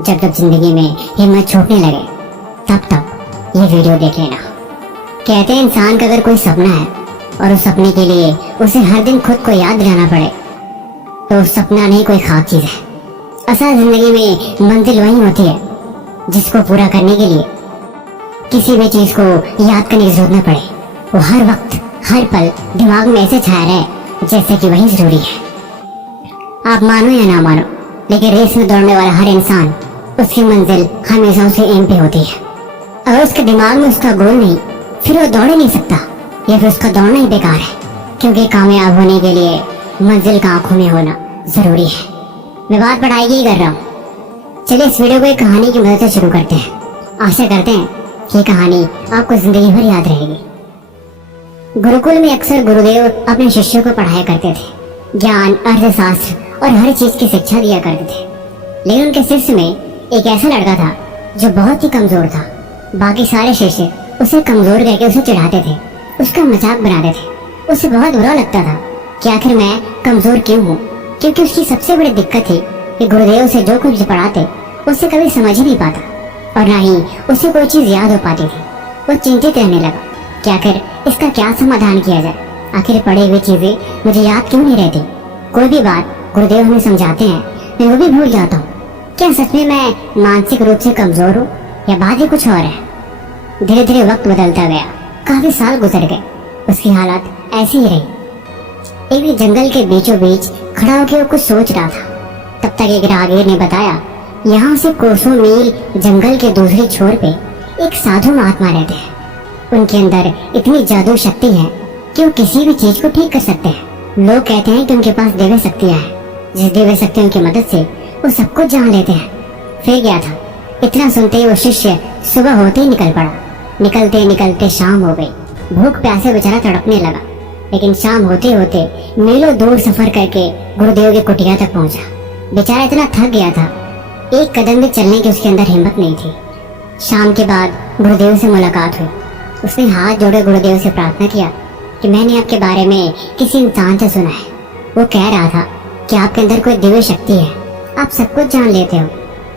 जब जब जिंदगी में हिम्मत छूटने लगे तब तब ये वीडियो देख लेना। कहते हैं इंसान का अगर कोई सपना है और उस सपने के लिए उसे हर दिन खुद को याद दिलाना पड़े तो सपना नहीं कोई ख्वाब चीज है। असल जिंदगी में मंजिल वही होती है जिसको पूरा करने के लिए किसी भी चीज को याद करने की जरूरत न पड़े। वो हर वक्त हर पल दिमाग में ऐसे छाया रहे जैसे कि वही जरूरी है। आप मानो या ना मानो, लेकिन रेस में दौड़ने वाला हर इंसान उसकी मंजिल हमेशा उसके एम पे होती है। अगर उसके दिमाग में उसका गोल नहीं फिर वो दौड़ ही नहीं सकता, या फिर उसका दौड़ना ही बेकार है। क्योंकि कामयाब होने के लिए मंजिल का आंखों में होना जरूरी है। मैं बात पढ़ाई की कर रहा हूँ। चलिए इस वीडियो को एक कहानी की मदद से शुरू करते हैं। आशा करते हैं कि ये कहानी आपको जिंदगी भर याद रहेगी। गुरुकुल में अक्सर गुरुदेव अपने शिष्यों को पढ़ाया करते थे। ज्ञान, अर्थशास्त्र और हर चीज की शिक्षा दिया करते थे। लेकिन उनके शिष्य में एक ऐसा लड़का था जो बहुत ही कमजोर था। बाकी सारे शिष्य उसे कमजोर कहकर उसे चिढ़ाते थे, उसका मजाक बनाते थे। उसे बहुत बुरा लगता था कि आखिर मैं कमजोर क्यों हूँ, क्योंकि उसकी सबसे बड़ी दिक्कत थी कि गुरुदेव उसे जो कुछ पढ़ाते उसे कभी समझ ही नहीं पाता और ना ही उसे कोई चीज याद हो पाती थी। वो चिंतित रहने लगा कि आखिर इसका क्या समाधान किया जाए। आखिर पढ़ी हुई चीजें मुझे याद क्यों नहीं रहती। कोई भी बात गुरुदेव हमें समझाते हैं मैं वो भी भूल जाता हूँ। क्या सच में मैं मानसिक रूप से कमजोर हूँ या बात ही कुछ और है। धीरे धीरे वक्त बदलता गया। काफी साल गुजर गए। उसकी हालत ऐसी ही रही। एक दिन जंगल के बीचों बीच खड़ा होकर वो कुछ सोच रहा था। तब तक एक राहगीर ने बताया, यहाँ से कोसों मील जंगल के दूसरे छोर पे एक साधु महात्मा रहते हैं। उनके अंदर इतनी जादू शक्ति है कि वो किसी भी चीज को ठीक कर सकते हैं। लोग कहते हैं कि उनके पास दिव्य शक्तियां हैं, जिस दिव्य शक्तियों की मदद से वो सब कुछ जान लेते हैं। फिर क्या था, इतना सुनते ही वो शिष्य सुबह होते ही निकल पड़ा। निकलते निकलते शाम हो गई। भूख प्यासे बेचारा तड़पने लगा। लेकिन शाम होते होते मीलों दूर सफर करके गुरुदेव की कुटिया तक पहुंचा। बेचारा इतना थक गया था, एक कदम भी चलने की उसके अंदर हिम्मत नहीं थी। शाम के बाद गुरुदेव से मुलाकात हुई। उसने हाथ जोड़े गुरुदेव से प्रार्थना किया कि मैंने आपके बारे में किसी इंसान से सुना है। वो कह रहा था कि आपके अंदर कोई दिव्य शक्ति है, आप सब कुछ जान लेते हो।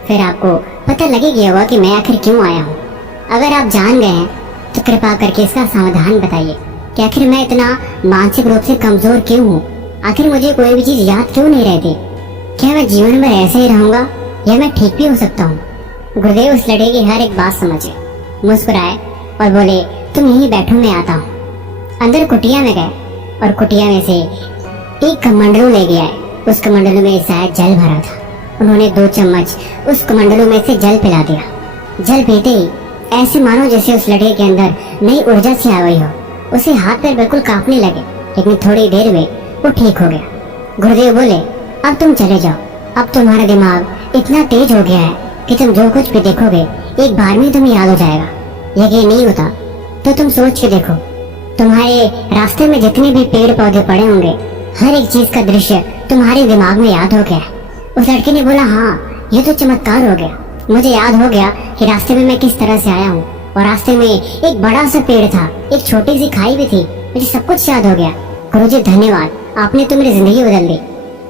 फिर आपको पता लग ही गया होगा कि मैं आखिर क्यों आया हूँ। अगर आप जान गए हैं तो कृपा करके इसका समाधान बताइए कि आखिर मैं इतना मानसिक रूप से कमजोर क्यों हूँ। आखिर मुझे कोई भी चीज याद क्यों नहीं रहती। क्या मैं जीवन भर ऐसे ही रहूंगा या मैं ठीक भी हो सकता हूँ। गुरुदेव उस लड़के की हर एक बात समझे, मुस्कुराए और बोले, तुम यहीं बैठो, मैं आता हूँ। अंदर कुटिया में गए और कुटिया में से एक कमंडलू ले गया। उस कमंडलू में शायद जल भरा था। उन्होंने 2 चम्मच उस कमंडलू में से जल पिला दिया। जल पीते ही ऐसे मानो जैसे उस लड़के के अंदर नई ऊर्जा सी आ गई हो। उसे हाथ पैर बिल्कुल कांपने लगे, लेकिन थोड़ी देर में वो ठीक हो गया। गुरुदेव बोले, अब तुम चले जाओ। अब तुम्हारा दिमाग इतना तेज हो गया है कि तुम जो कुछ भी देखोगे एक बार में तुम्हें याद हो जाएगा। यकीन नहीं होता तो तुम सोच के देखो, तुम्हारे रास्ते में जितने भी पेड़ पौधे पड़े होंगे हर एक चीज का दृश्य तुम्हारे दिमाग में याद हो गया। उस लड़के ने बोला, हाँ ये तो चमत्कार हो गया। मुझे याद हो गया कि रास्ते में मैं किस तरह से आया हूँ और रास्ते में एक बड़ा सा पेड़ था, एक छोटी सी खाई भी थी। मुझे सब कुछ याद हो गया। गुरुजी धन्यवाद, आपने तो मेरी जिंदगी बदल दी।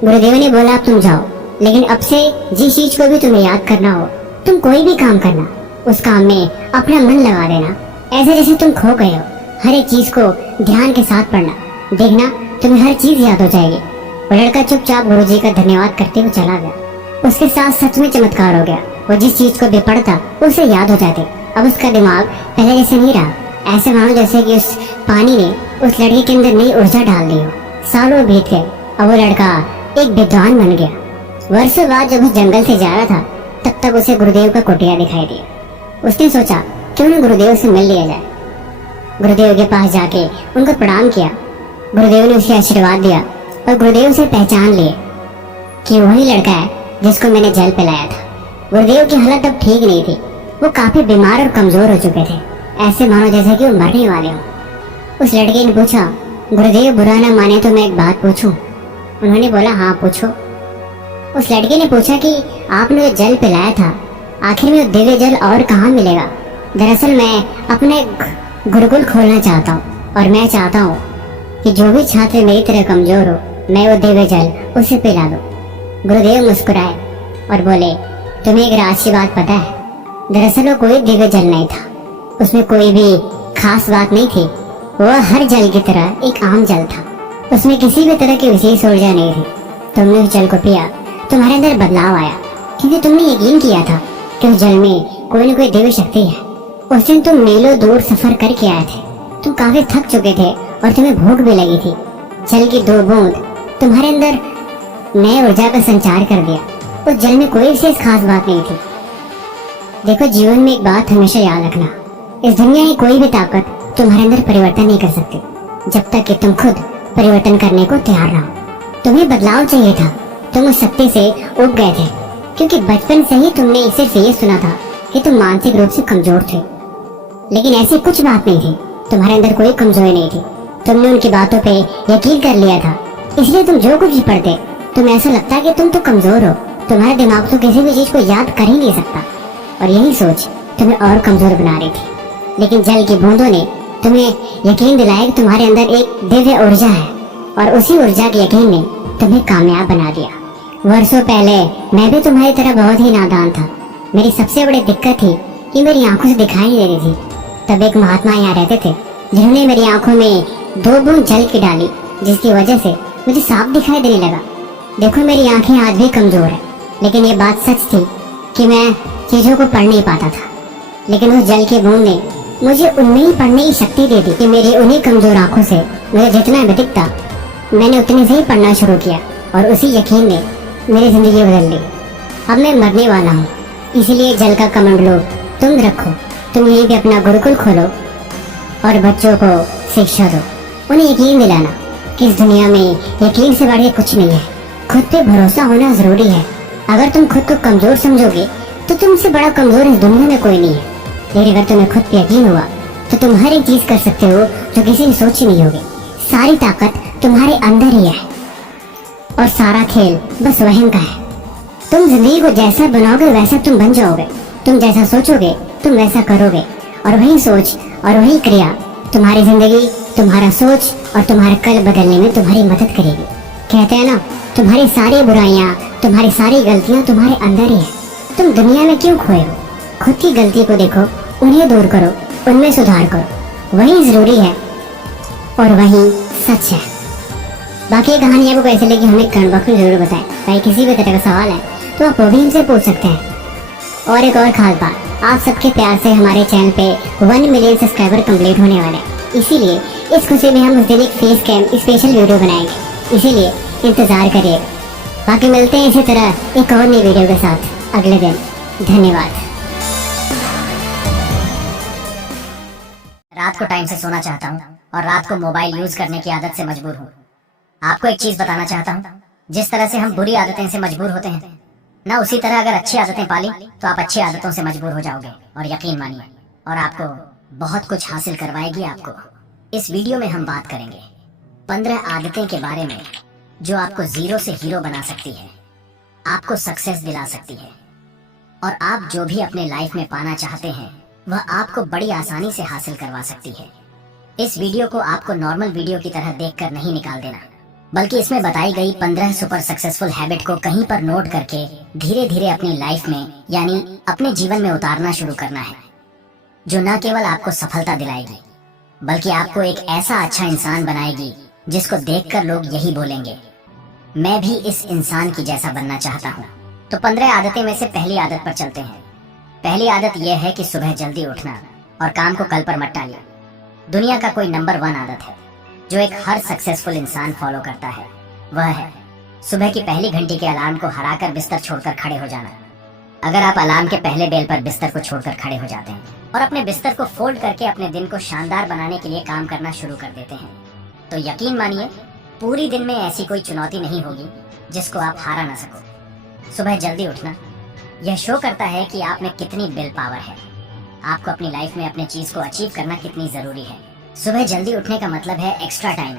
गुरुदेव ने बोला, अब तुम जाओ, लेकिन अब से जिस चीज को भी तुम्हें याद करना हो, तुम कोई भी काम करना, उस काम में अपना मन लगा देना, ऐसे जैसे तुम खो गए हो। हर एक चीज को ध्यान के साथ पढ़ना, देखना तुम्हें हर चीज याद हो जाएगी। वो लड़का चुपचाप गुरुजी का धन्यवाद करते हुए चला गया। उसके साथ सच में चमत्कार हो गया। वो जिस चीज को भी पढ़ता उसे याद हो जाते। अब उसका दिमाग पहले जैसे नहीं रहा। ऐसे मानो जैसे कि उस पानी ने उस लड़के के अंदर नई ऊर्जा डाल दी हो। सालों बीत गए। अब वो लड़का एक विद्वान बन गया। वर्षों बाद जब उस जंगल से जा रहा था तब तक उसे गुरुदेव का कुटिया दिखाई दिया। उसने सोचा क्यों न गुरुदेव से मिल लिया जाए। गुरुदेव के पास जाके उनको प्रणाम किया। गुरुदेव ने उसे आशीर्वाद दिया और गुरुदेव से पहचान लिए कि वही लड़का है जिसको मैंने जल पिलाया था। गुरुदेव की हालत अब ठीक नहीं थी। वो काफी बीमार और कमजोर हो चुके थे, ऐसे मानो जैसे कि वो मरने वाले हों। उस लड़के ने पूछा, गुरुदेव बुरा ना माने तो मैं एक बात पूछूं? उन्होंने बोला, हाँ पूछो। उस लड़के ने पूछा कि आपने जो जल पिलाया था आखिर में दिव्य जल और कहाँ मिलेगा? दरअसल मैं अपने गुरुकुल खोलना चाहता हूँ और मैं चाहता हूँ कि जो भी छात्र मेरी तरह कमजोर हो मैं वो दिव्य जल उसे पिला दूं। गुरुदेव मुस्कुराए और बोले, तुम्हें एक राज की बात पता है? दरअसल वो कोई दिव्य जल नहीं था, उसमें कोई भी खास बात नहीं थी। वह हर जल की तरह एक आम जल था, उसमें किसी भी तरह की विशेष ऊर्जा नहीं थी। तुमने उस जल को पिया, तुम्हारे अंदर बदलाव आया, क्योंकि तुमने यकीन किया था कि उस जल में कोई न कोई दिव्य शक्ति है। उस दिन तुम मीलों दूर सफर करके आए थे, तुम काफी थक चुके थे और तुम्हें भूख भी लगी थी। जल की 2 बूंद तुम्हारे अंदर नए ऊर्जा का संचार कर दिया। उस जल में कोई विशेष खास बात नहीं थी। देखो, जीवन में एक बात हमेशा याद रखना, इस दुनिया की कोई भी ताकत तुम्हारे अंदर परिवर्तन नहीं कर सकती जब तक कि तुम खुद परिवर्तन करने को तैयार ना हो। तुम्हें बदलाव चाहिए था, तुम उस शक्ति से उब गए थे, क्योंकि बचपन से ही तुमने सिर्फ ये सुना था कि तुम मानसिक रूप से कमजोर थे। लेकिन ऐसी कुछ बात नहीं थी, तुम्हारे अंदर कोई कमजोरी नहीं थी। तुमने उनकी बातों पे यकीन कर लिया था, इसलिए तुम जो कुछ भी पढ़ते तुम्हें ऐसा लगता कि तुम तो कमजोर हो। तुम्हारा दिमाग तो किसी भी चीज को याद कर ही नहीं सकता, और यही सोच तुम्हें और कमजोर बना रही थी। लेकिन जल की बूंदों ने तुम्हें यकीन दिलाया कि तुम्हारे अंदर एक दिव्य ऊर्जा है, और उसी ऊर्जा के यकीन ने तुम्हें कामयाब बना दिया। वर्षों पहले मैं भी तुम्हारी तरह बहुत ही नादान था। मेरी सबसे बड़ी दिक्कत थी कि मेरी आंखों से दिखाई नहीं दे रही थी। तब एक महात्मा यहाँ रहते थे, जिन्होंने मेरी आंखों में 2 बूंद जल की डाली, जिसकी वजह से मुझे साफ दिखाई देने लगा। देखो, मेरी आंखें आज भी कमजोर है, लेकिन ये बात सच थी कि मैं चीजों को पढ़ नहीं पाता था। लेकिन उस जल की बूंद ने मुझे उनमें ही पढ़ने की शक्ति दे दी कि मेरी उन्हीं कमजोर आंखों से मुझे जितना भी दिखता, मैंने उतने से ही पढ़ना शुरू किया, और उसी यकीन ने मेरी जिंदगी बदल दी। अब मैं मरने वाला हूँ, इसीलिए जल का कमंडलू तुम रखो। तुम यहीं पे अपना गुरुकुल खोलो और बच्चों को शिक्षा दो। उन्हें यकीन दिलाना कि इस दुनिया में यकीन से बढ़कर कुछ नहीं है। खुद पे भरोसा होना जरूरी है। अगर तुम खुद को कमजोर समझोगे तो तुमसे बड़ा कमजोर इस दुनिया में कोई नहीं है। लेकिन अगर तुम्हें खुद पे यकीन हुआ तो तुम हर एक चीज कर सकते हो जो किसी ने सोची नहीं होगी। सारी ताकत तुम्हारे अंदर ही है, और सारा खेल बस वहम का है। तुम जिंदगी को जैसा बनाओगे वैसा तुम बन जाओगे। तुम जैसा सोचोगे तुम वैसा करोगे, और वही सोच और वही क्रिया तुम्हारी जिंदगी, तुम्हारा सोच और तुम्हारा कल बदलने में तुम्हारी मदद करेगी। कहते हैं ना, तुम्हारी सारी बुराइयां, तुम्हारी सारी गलतियां तुम्हारे अंदर ही है। तुम दुनिया में क्यों खोए हो? खुद की गलती को देखो, उन्हें दूर करो, उनमें सुधार करो। वही जरूरी है और वही सच है। बाकी कहानी आपको कैसे लगी हमें कमेंट बॉक्स में जरूर बताएं। भाई किसी भी तरह का सवाल है तो आप वो भी हमसे पूछ सकते हैं। और एक और खास बात, आप सबके प्यार से हमारे चैनल पे 1 मिलियन सब्सक्राइबर कंप्लीट होने वाले हैं, इसीलिए इस खुशी में हम उस दिन एक फेस कैम स्पेशल वीडियो बनाएंगे, इसीलिए इंतजार करिए। बाकी मिलते हैं इसी तरह एक और नई वीडियो के साथ अगले दिन। धन्यवाद। रात को टाइम से सोना चाहता हूँ और रात को मोबाइल यूज करने की आदत से मजबूर हूँ। आपको एक चीज बताना चाहता हूँ, जिस तरह से हम बुरी आदतें से मजबूर होते हैं ना, उसी तरह अगर अच्छी आदतें पाली तो आप अच्छी आदतों से मजबूर हो जाओगे। और यकीन मानिए, और आपको बहुत कुछ हासिल करवाएगी। आपको इस वीडियो में हम बात करेंगे 15 आदतें के बारे में जो आपको जीरो से हीरो बना सकती है, आपको सक्सेस दिला सकती है, और आप जो भी अपने लाइफ में पाना चाहते हैं वह आपको बड़ी आसानी से हासिल करवा सकती है। इस वीडियो को आपको नॉर्मल वीडियो की तरह देखकर नहीं निकाल देना, बल्कि इसमें बताई गई 15 सुपर सक्सेसफुल हैबिट को कहीं पर नोट करके धीरे धीरे अपनी लाइफ में यानी अपने जीवन में उतारना शुरू करना है, जो न केवल आपको सफलता दिलाएगी बल्कि आपको एक ऐसा अच्छा इंसान बनाएगी जिसको देखकर लोग यही बोलेंगे, मैं भी इस इंसान की जैसा बनना चाहता हूँ। तो 15 आदतें में से पहली आदत पर चलते हैं। पहली आदत यह है कि सुबह जल्दी उठना और काम को कल पर मत टालिए। दुनिया का कोई नंबर 1 आदत है जो एक हर सक्सेसफुल इंसान फॉलो करता है, वह है सुबह की पहली घंटी के अलार्म को हराकर बिस्तर छोड़कर खड़े हो जाना। अगर आप अलार्म के पहले बेल पर बिस्तर को छोड़कर खड़े हो जाते हैं और अपने बिस्तर को फोल्ड करके अपने दिन को शानदार बनाने के लिए काम करना शुरू कर देते हैं, तो यकीन मानिए पूरी दिन में ऐसी कोई चुनौती नहीं होगी जिसको आप हारा ना सको। सुबह जल्दी उठना यह शो करता है कि आप में कितनी विल पावर है, आपको अपनी लाइफ में अपने चीज को अचीव करना कितनी जरूरी है। सुबह जल्दी उठने का मतलब है एक्स्ट्रा टाइम,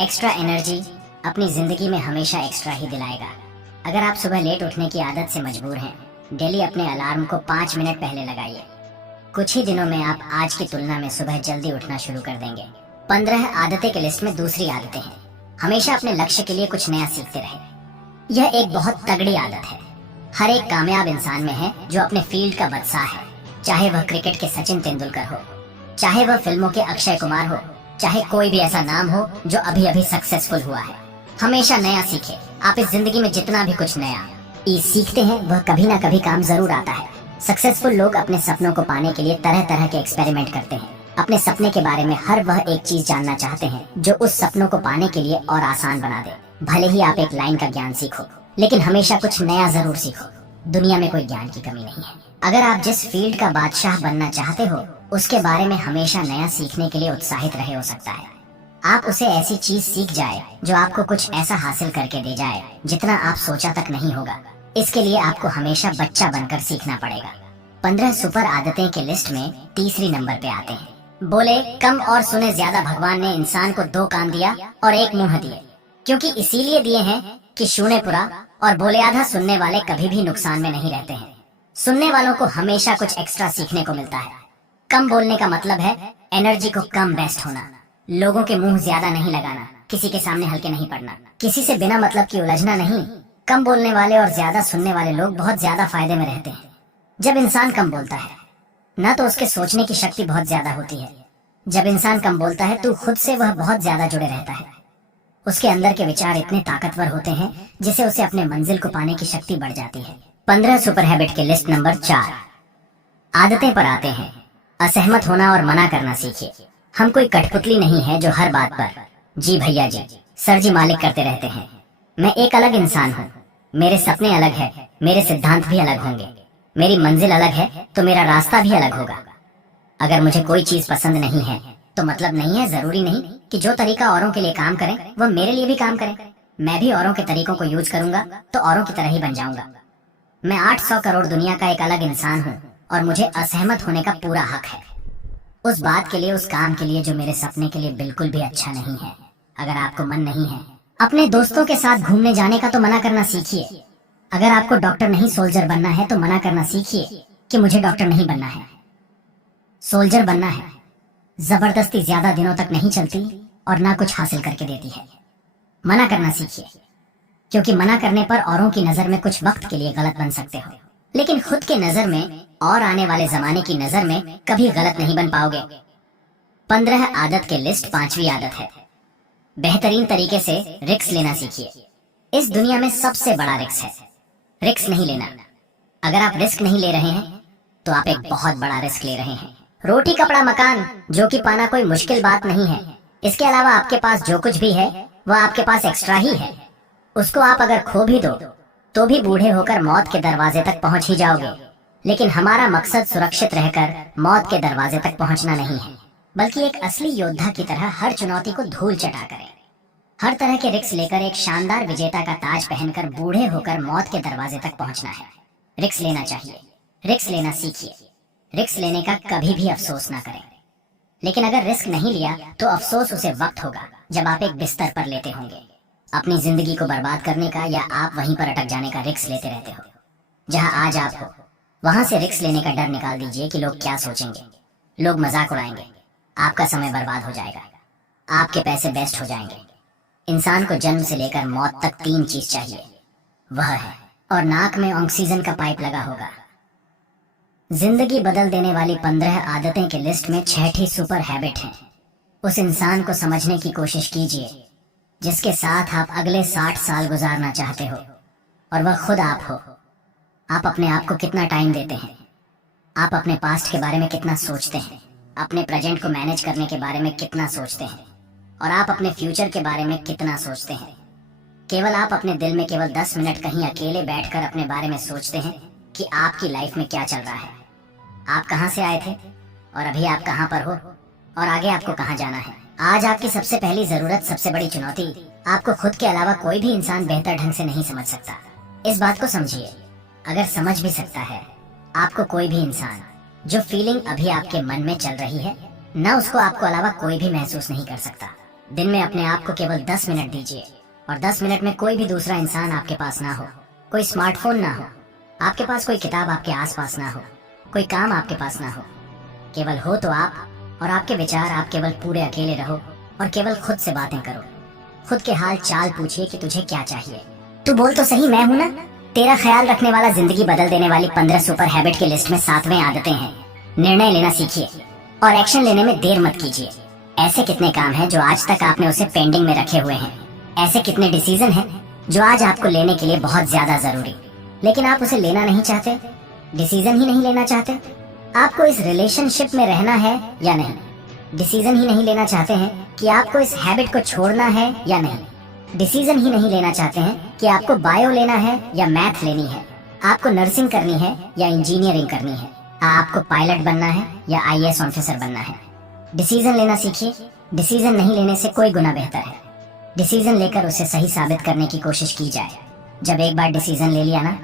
एक्स्ट्रा एनर्जी अपनी जिंदगी में हमेशा एक्स्ट्रा ही दिलाएगा। अगर आप सुबह लेट उठने की आदत से मजबूर हैं, डेली अपने अलार्म को 5 मिनट पहले लगाइए। कुछ ही दिनों में आप आज की तुलना में सुबह जल्दी उठना शुरू कर देंगे। 15 आदतें के लिस्ट में दूसरी आदतें हैं हमेशा अपने लक्ष्य के लिए कुछ नया सीखते रहे। यह एक बहुत तगड़ी आदत है। हर एक कामयाब इंसान में है जो अपने फील्ड का बादशाह है। चाहे वह क्रिकेट के सचिन तेंदुलकर हो, चाहे वह फिल्मों के अक्षय कुमार हो, चाहे कोई भी ऐसा नाम हो जो अभी अभी सक्सेसफुल हुआ है। हमेशा नया सीखे। आप इस जिंदगी में जितना भी कुछ नया सीखते हैं वह कभी ना कभी काम जरूर आता है। सक्सेसफुल लोग अपने सपनों को पाने के लिए तरह तरह के एक्सपेरिमेंट करते हैं। अपने सपने के बारे में हर वह एक चीज जानना चाहते हैं जो उस सपनों को पाने के लिए और आसान बना दे। भले ही आप एक लाइन का ज्ञान सीखो, लेकिन हमेशा कुछ नया जरूर सीखो। दुनिया में कोई ज्ञान की कमी नहीं है। अगर आप जिस फील्ड का बादशाह बनना चाहते हो उसके बारे में हमेशा नया सीखने के लिए उत्साहित रहे हो सकता है आप उसे ऐसी चीज सीख जाए जो आपको कुछ ऐसा हासिल करके दे जाए जितना आप सोचा तक नहीं होगा। इसके लिए आपको हमेशा बच्चा बनकर सीखना पड़ेगा। 15 सुपर आदतें के लिस्ट में तीसरी नंबर पे आते हैं। बोले कम और सुने ज्यादा। भगवान ने इंसान को 2 कान दिया और 1 मुंह दिए, क्योंकि इसीलिए दिए हैं कि सुने पूरा और बोले आधा। सुनने वाले कभी भी नुकसान में नहीं रहते हैं। सुनने वालों को हमेशा कुछ एक्स्ट्रा सीखने को मिलता है। कम बोलने का मतलब है एनर्जी को कम वेस्ट होना, लोगों के मुंह ज्यादा नहीं लगाना, किसी के सामने हल्के नहीं पड़ना, किसी से बिना मतलब की उलझना नहीं। कम बोलने वाले और ज्यादा सुनने वाले लोग बहुत ज्यादा फायदे में रहते हैं। जब इंसान कम बोलता है ना तो उसके सोचने की शक्ति बहुत ज्यादा होती है। जब इंसान कम बोलता है तो खुद से वह बहुत ज्यादा जुड़े रहता है। उसके अंदर के विचार इतने ताकतवर होते हैं जिससे उसे अपने मंजिल को पाने की शक्ति बढ़ जाती है। 15 सुपर हैबिट के लिस्ट नंबर 4 आदतें पर आते हैं। असहमत होना और मना करना सीखिए। हम कोई कठपुतली नहीं है जो हर बात पर जी भैया जी, सर जी मालिक करते रहते हैं। मैं एक अलग इंसान हूँ। मेरे सपने अलग है, मेरे सिद्धांत भी अलग होंगे। मेरी मंजिल अलग है तो मेरा रास्ता भी अलग होगा। अगर मुझे कोई चीज पसंद नहीं है तो मतलब नहीं है, जरूरी नहीं कि जो तरीका औरों के लिए काम करे वह मेरे लिए भी काम करे। मैं भी औरों के तरीकों को यूज करूंगा तो औरों की तरह ही बन जाऊंगा। मैं 800 करोड़ दुनिया का एक अलग इंसान हूँ और मुझे असहमत होने का पूरा हक है। उस बात के लिए, उस काम के लिए जो मेरे सपने के लिए बिल्कुल भी अच्छा नहीं है। अगर आपको मन नहीं है अपने दोस्तों के साथ घूमने जाने का तो मना करना सीखिए। अगर आपको डॉक्टर नहीं सोल्जर बनना है तो मना करना सीखिए कि मुझे डॉक्टर नहीं बनना है, सोल्जर बनना है। जबरदस्ती ज्यादा दिनों तक नहीं चलती और ना कुछ हासिल करके देती है। मना करना सीखिए, क्योंकि मना करने पर औरों की नजर में कुछ वक्त के लिए गलत बन सकते हो, लेकिन खुद के नजर में और आने वाले जमाने की नजर में कभी गलत नहीं बन पाओगे। 15 आदत के लिस्ट 5वीं आदत है बेहतरीन तरीके से रिस्क लेना सीखिए। इस दुनिया में सबसे बड़ा रिस्क है रिस्क नहीं लेना। अगर आप रिस्क नहीं ले रहे हैं तो आप एक बहुत बड़ा रिस्क ले रहे हैं। रोटी कपड़ा मकान जो कि पाना कोई मुश्किल बात नहीं है। इसके अलावा आपके पास जो कुछ भी है वह आपके पास एक्स्ट्रा ही है। उसको आप अगर खो भी दो तो भी बूढ़े होकर मौत के दरवाजे तक पहुंच ही जाओगे। लेकिन हमारा मकसद सुरक्षित रहकर मौत के दरवाजे तक पहुंचना नहीं है, बल्कि एक असली योद्धा की तरह हर चुनौती को धूल चटा करें। हर तरह के रिस्क लेकर एक शानदार विजेता का ताज पहनकर बूढ़े होकर मौत के दरवाजे तक पहुंचना है। रिस्क लेना चाहिए, रिस्क लेना सीखिए। रिस्क लेने का कभी भी अफसोस ना करें। लेकिन अगर रिस्क नहीं लिया तो अफसोस उसे वक्त होगा जब आप एक बिस्तर पर लेते होंगे। अपनी जिंदगी को बर्बाद करने का या आप वहीं पर अटक जाने का रिस्क लेते रहते हो। जहां आज आप हो वहां से रिस्क लेने का डर निकाल दीजिए कि लोग क्या सोचेंगे। लोग मजाक उड़ाएंगे, आपका समय बर्बाद हो जाएगा, आपके पैसे वेस्ट हो जाएंगे। इंसान को जन्म से लेकर मौत तक 3 चीज चाहिए, वह है और नाक में ऑक्सीजन का पाइप लगा होगा। जिंदगी बदल देने वाली 15 आदतें के लिस्ट में 6ठी सुपर हैबिट है। उस इंसान को समझने की कोशिश कीजिए जिसके साथ आप अगले 60 साल गुजारना चाहते हो, और वह खुद आप हो। आप अपने आप को कितना टाइम देते हैं, आप अपने पास्ट के बारे में कितना सोचते हैं, अपने प्रेजेंट को मैनेज करने के बारे में कितना सोचते हैं, और आप अपने फ्यूचर के बारे में कितना सोचते हैं। केवल आप अपने दिल में केवल 10 मिनट कहीं अकेले बैठकर अपने बारे में सोचते हैं कि आपकी लाइफ में क्या चल रहा है, आप कहां से आए थे और अभी आप कहां पर हो और आगे आपको कहां जाना है। आज आपकी सबसे पहली जरूरत, सबसे बड़ी चुनौती आपको खुद के अलावा कोई भी इंसान बेहतर ढंग से नहीं समझ सकता। इस बात को समझिए। अगर समझ भी सकता है आपको कोई भी इंसान, जो फीलिंग अभी आपके मन में चल रही है ना, उसको आपको अलावा कोई भी महसूस नहीं कर सकता। दिन में अपने आप को केवल 10 मिनट दीजिए और 10 मिनट में कोई भी दूसरा इंसान आपके पास ना हो, कोई स्मार्टफोन ना हो, आपके पास कोई किताब आपके आसपास ना हो, कोई काम आपके पास ना हो। केवल हो तो आप और आपके विचार। आप केवल पूरे अकेले रहो और केवल खुद से बातें करो। खुद के हाल चाल पूछिए कि तुझे क्या चाहिए। तू बोल तो सही, मैं हूं ना, तेरा ख्याल रखने वाला जिंदगी बदल देने वाली 15 सुपर हैबिट की लिस्ट में 7वें आदतें हैं। निर्णय लेना सीखिए और एक्शन लेने में देर मत कीजिए। ऐसे कितने काम हैं जो आज तक आपने उसे पेंडिंग में रखे हुए हैं। ऐसे कितने डिसीजन हैं जो आज आपको लेने के लिए बहुत ज्यादा जरूरी, लेकिन आप उसे लेना नहीं चाहते, डिसीजन ही नहीं लेना चाहते। आपको इस रिलेशनशिप में रहना है या नहीं, डिसीजन ही नहीं लेना चाहते हैं कि आपको इस हैबिट को छोड़ना है या नहीं, डिसीजन ही नहीं लेना चाहते हैं कि आपको बायो लेना है या मैथ लेनी है, आपको नर्सिंग करनी है या इंजीनियरिंग करनी है, आपको पायलट बनना है या आईएएस ऑफिसर बनना है। डिसीजन लेना सीखिए। डिसीजन नहीं लेने से कोई गुना बेहतर है। डिसीजन लेकर उसे सही साबित करने की कोशिश की जाए। जब एक बार डिसीजन ले लिया ना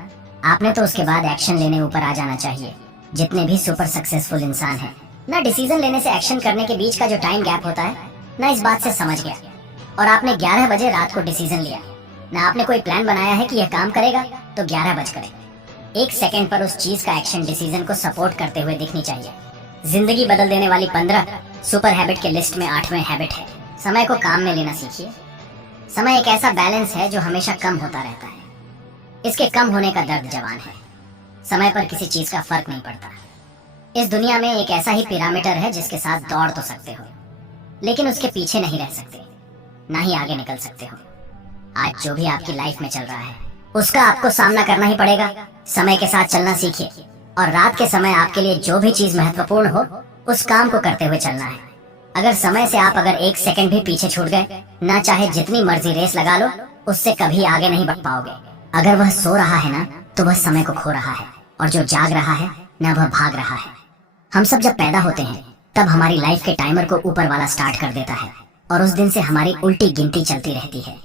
आपने, तो उसके बाद एक्शन लेने ऊपर आ जाना चाहिए। जितने भी सुपर सक्सेसफुल इंसान हैं, ना डिसीजन लेने से एक्शन करने के बीच का जो टाइम गैप होता है ना इस बात से समझ गया। और आपने 11 बजे रात को डिसीजन लिया, ना आपने कोई प्लान बनाया है कि यह काम करेगा तो 11 बज करे। एक सेकंड पर उस चीज का एक्शन डिसीजन को सपोर्ट करते हुए दिखनी चाहिए। जिंदगी बदल देने वाली 15 सुपर हैबिट के लिस्ट में 8वें हैबिट है, समय को काम में लेना सीखिए। समय एक ऐसा बैलेंस है जो हमेशा कम होता रहता है। इसके कम होने का दर्द जवान है। समय पर किसी चीज का फर्क नहीं पड़ता। इस दुनिया में एक ऐसा ही पिरामिडर है जिसके साथ दौड़ तो सकते हो, लेकिन उसके पीछे नहीं रह सकते, ना ही आगे निकल सकते हो। आज जो भी आपकी लाइफ में चल रहा है उसका आपको सामना करना ही पड़ेगा। समय के साथ चलना सीखिए और रात के समय आपके लिए जो भी चीज महत्वपूर्ण हो उस काम को करते हुए चलना है। अगर समय से आप अगर एक सेकंड भी पीछे छूट गए, ना चाहे जितनी मर्जी रेस लगा लो, उससे कभी आगे नहीं बढ़ पाओगे। अगर वह सो रहा है ना तो वह समय को खो रहा है, और जो जाग रहा है ना वह भाग रहा है। हम सब जब पैदा होते हैं तब हमारी लाइफ के टाइमर को ऊपर वाला स्टार्ट कर देता है और उस दिन से हमारी उल्टी गिनती चलती रहती है।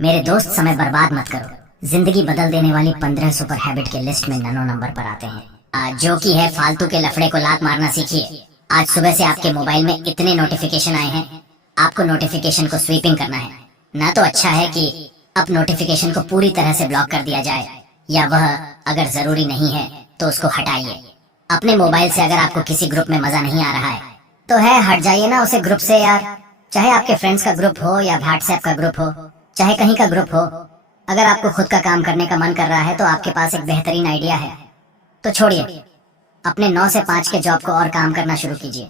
मेरे दोस्त, समय बर्बाद मत करो। जिंदगी बदल देने वाली 15 सुपर हैबिट के लिस्ट में 9 नंबर पर आते हैं जो कि है फालतू के लफड़े को लात मारना सीखिए। आज सुबह से आपके मोबाइल में इतने नोटिफिकेशन आए हैं, आपको नोटिफिकेशन को स्वीपिंग करना है। ना तो अच्छा है कि अब नोटिफिकेशन को पूरी तरह से ब्लॉक कर दिया जाए, या वह अगर जरूरी नहीं है तो उसको हटाइए। अपने मोबाइल से अगर आपको किसी ग्रुप में मजा नहीं आ रहा है तो है हट जाइए ना उसे ग्रुप से यार। चाहे आपके फ्रेंड्स का ग्रुप हो या व्हाट्सएप का ग्रुप हो, चाहे कहीं का ग्रुप हो। अगर आपको खुद का काम करने का मन कर रहा है तो आपके पास एक बेहतरीन आइडिया है, तो छोड़िए, अपने 9 से 5 के जॉब को और काम करना शुरू कीजिए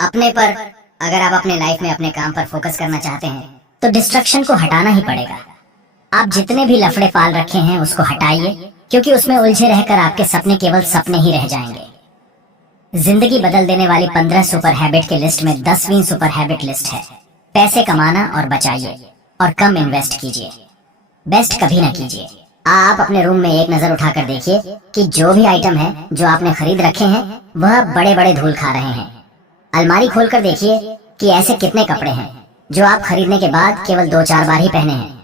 अपने पर। अगर आप अपने लाइफ में अपने काम पर फोकस करना चाहते हैं तो डिस्ट्रक्शन को हटाना ही पड़ेगा। आप जितने भी लफड़े पाल रखे हैं उसको हटाइए, क्योंकि उसमें उलझे रहकर आपके सपने केवल सपने ही रह जाएंगे। जिंदगी बदल देने वाली 15 सुपर हैबिट के लिस्ट में 10वीं सुपर हैबिट लिस्ट है, पैसे कमाना और बचाइए और कम इन्वेस्ट कीजिए, बेस्ट कभी ना कीजिए। आप अपने रूम में एक नजर उठाकर देखिए कि जो भी आइटम है जो आपने खरीद रखे हैं वह बड़े बड़े धूल खा रहे हैं। अलमारी खोलकर देखिए कि ऐसे कितने कपड़े हैं जो आप खरीदने के बाद केवल 2-4 बार ही पहने हैं।